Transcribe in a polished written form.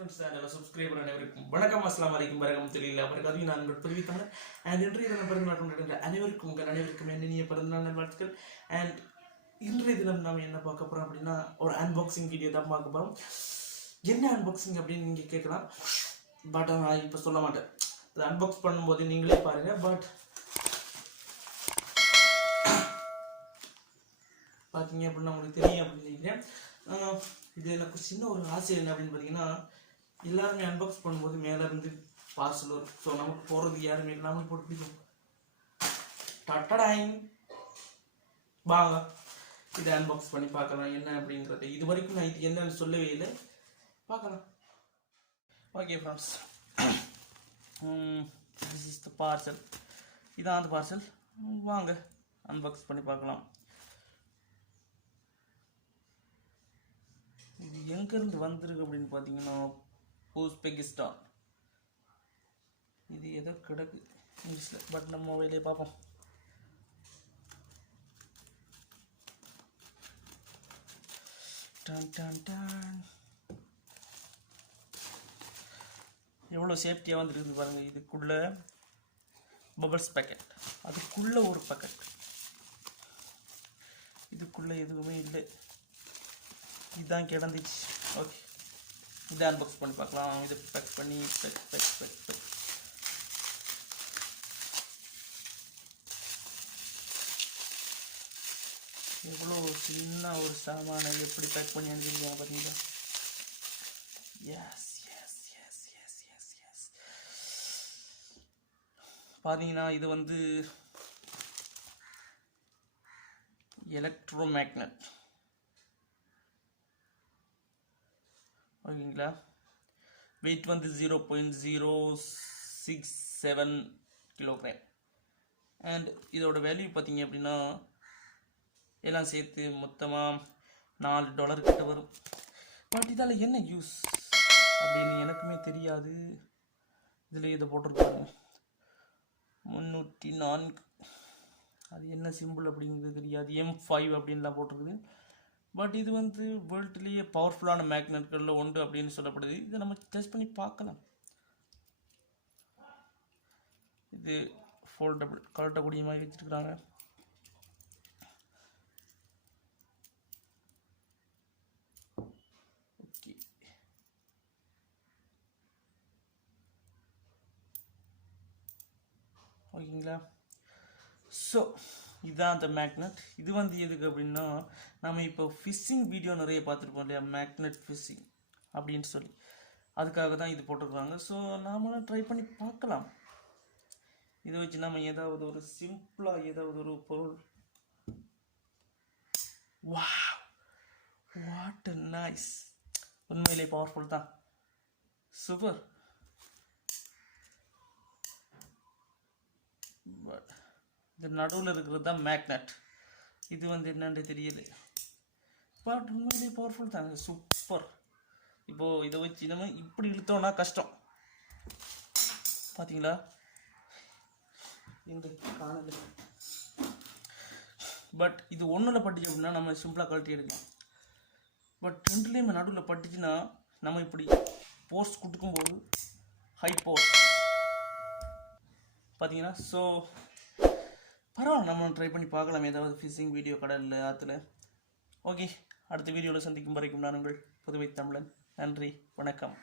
friends channel subscribe அனைவருக்கும் வணக்கம் அஸ்ஸலாமு அலைக்கும் வரகம் தெரியல அவருக்கு நான் உங்கள் புதுவை தமிழர் and இன்றைய தினம் பிறந்தநாள் கொண்டாடுகிற அனைவருக்கும் உங்கள் அனைவருக்கும் இனிய பிறந்தநாள் நல்வாழ்த்துக்கள். and இன்றைய தினம் நாம் என்ன பார்க்க போறோம் அப்படின்னா ஒரு அன்பாக்சிங் வீடியோ தான் பார்க்க போறோம். என்ன அன்பாக்சிங் அப்படின்னு நீங்க கேட்கலாம், பட் நான் இப்போ சொல்ல மாட்டேன். அது அன்பாக்ஸ் பண்ணும்போது நீங்களே பாருங்க. பட் பார்த்தீங்க அப்படின்னா உங்களுக்கு தெரியும் அப்படின்னு நினைக்கிறேன். இது எனக்கு சின்ன ஒரு ஆசை என்ன அப்படின்னு பார்த்தீங்கன்னா, எல்லாருமே அன்பாக்ஸ் பண்ணும்போது மேலே இருந்து பார்சல் வரும். ஸோ நமக்கு போகிறதுக்கு யாருமே இல்லாமல் போட்டு பிடிக்கும். டட்டடாயிங் வாங்க இதை அன்பாக்ஸ் பண்ணி பார்க்கலாம் என்ன அப்படிங்கிறது. இது வரைக்கும் நான் இது என்னன்னு சொல்லவே இல்லை, பார்க்கலாம். Okay friends, this is the parcel. இதான் அந்த பார்சல். வாங்க அன்பாக்ஸ் பண்ணி பார்க்கலாம். இது எங்கேருந்து வந்திருக்கு அப்படின்னு பார்த்தீங்கன்னா உஸ்பெகிஸ்தான். இது எதோ கிடக்கு இங்கிலீஷில், பட் நம்ம மொபைலே பார்ப்போம். டன் டன் டன், எவ்வளோ சேஃப்டியாக வந்துருக்குது பாருங்கள். இதுக்குள்ள பபிள்ஸ் பேக்கெட், அதுக்குள்ள ஒரு பேக்கெட், இதுக்குள்ள எதுவுமே இல்லை. இதுதான் கிடந்துச்சு. ஓகே, இதை அன்பாக்ஸ் பண்ணி பார்க்கலாம். இதை பேக் பண்ணி பேக் எவ்வளோ சின்ன ஒரு சாமானை எப்படி பேக் பண்ணி அனுப்பியிருக்காங்க பார்த்தீங்களா? Yes yes yes yes yes yes பார்த்தீங்கன்னா இது வந்து எலக்ட்ரோ மேக்னட். ஓகேங்களா, வெயிட் வந்து 0.067 கிலோகிராம். அண்ட் இதோட வேல்யூ பார்த்தீங்க அப்படின்னா எல்லாம் சேர்த்து மொத்தமாக $4 கிட்ட வரும். பட் இதால் என்ன யூஸ் அப்படின்னு எனக்குமே தெரியாது. இதில் இதை போட்டிருக்காங்க 304, அது என்ன சிம்பிள் அப்படிங்கிறது தெரியாது. M5 அப்படின்லாம் போட்டிருக்குது. பட் இது வந்து வேர்ல்ட்லேயே பவர்ஃபுல்லான மேக்னெட்களில் ஒன்று அப்படின்னு சொல்லப்படுது. இதை நம்ம டெஸ்ட் பண்ணி பார்க்கலாம். இது ஃபோல்டபிள், கலட்டக்கூடிய மாதிரி வச்சுருக்குறாங்க. ஓகே, ஓகேங்களா. ஸோ இதுதான் அந்த மேக்னெட். இது வந்து எதுக்கு அப்படின்னா, நம்ம இப்போ ஃபிஷ்ஷிங் வீடியோ நிறைய பார்த்துருப்போம் இல்லையா, மேக்னெட் ஃபிஷ்ஷிங் அப்படின்னு சொல்லி. அதுக்காக தான் இது போட்டிருக்காங்க. ஸோ நாமளும் ட்ரை பண்ணி பார்க்கலாம். இதை வச்சு நம்ம ஏதாவது ஒரு சிம்பிளாக ஏதாவது ஒரு பொருள். Wow, what nice. உண்மையிலே பவர்ஃபுல் தான், சூப்பர். பட் இது நடுவில் இருக்கிறது தான் மேக்னெட். இது வந்து என்னன்னு தெரியல, பட் உண்மையிலே பவர்ஃபுல் தாங்க, சூப்பர். இப்போது இதை வச்சு நம்ம இப்படி இழுத்தோம்னா கஷ்டம், பார்த்தீங்களா? எங்கே காணல. பட் இது ஒன்றில் பட்டுச்சு அப்படின்னா நம்ம சிம்பிளாக கழட்டி எடுக்கலாம். பட் ரெண்டுலேயுமே நடுவில் பட்டுச்சுன்னா நம்ம இப்படி போர்ஸ் கொடுக்கும்போது ஹை போர்ஸ், பார்த்தீங்கன்னா. ஸோ பரவாயில்ல, நம்ம ட்ரை பண்ணி பார்க்கலாம் ஏதாவது ஃபிஷிங் வீடியோ கடலில், ஆற்றுல. ஓகே, அடுத்த வீடியோவில் சந்திக்கும் வரைக்கும் நான் உங்கள் புதுவை தமிழன். நன்றி, வணக்கம்.